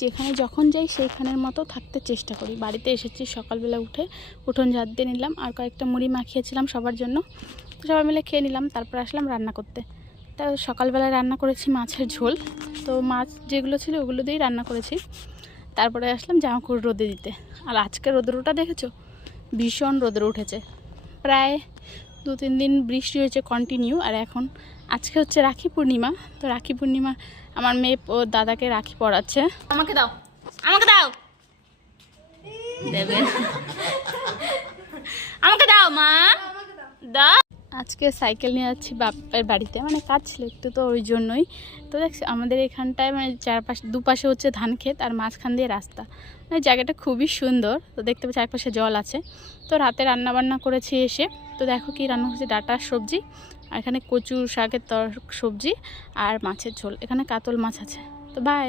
যেখানে যখন যাই সেইখানের মতো থাকতে চেষ্টা করি। বাড়িতে এসেছি সকালবেলা উঠে উঠোন ঝাড় দিয়ে নিলাম, আর কয়েকটা মুড়ি মাখিয়েছিলাম সবার জন্য, তো সবাই মিলে খেয়ে নিলাম। তারপর আসলাম রান্না করতে। তা সকালবেলায় রান্না করেছি মাছের ঝোল, তো মাছ যেগুলো ছিল ওগুলো দিয়েই রান্না করেছি। তারপরে আসলাম জামাকাপড় রোদে দিতে। আর আজকে রোদ্রটা দেখেছো, ভীষণ রোদ্র উঠেছে। প্রায় 2-3 দিন বৃষ্টি হয়েছে কন্টিনিউ। আর এখন আজকে হচ্ছে রাখি পূর্ণিমা, তো রাখি পূর্ণিমা আমার মেয়ে ও দাদাকে রাখি পরাচ্ছে। আমাকে দাও, আমাকে দাও, দেবে আমাকে দাও মা, দাও। আজকে সাইকেল নিয়ে যাচ্ছি বাপের বাড়িতে, মানে কাজ ছিল একটু, তো ওই জন্যই। তো দেখছি আমাদের এখানটায় মানে চারপাশে দুপাশে হচ্ছে ধান ক্ষেত আর মাঝখান দিয়ে রাস্তা, মানে জায়গাটা খুবই সুন্দর। তো দেখতে পাচ্ছি একপাশে জল আছে। তো রাতে রান্না বান্না করেছি এসে। তো দেখো কি রান্না হচ্ছে, ডাঁটার সবজি, আর এখানে কচু শাকের সবজি আর মাছের ঝোল। এখানে কাতল মাছ আছে। তো বাই।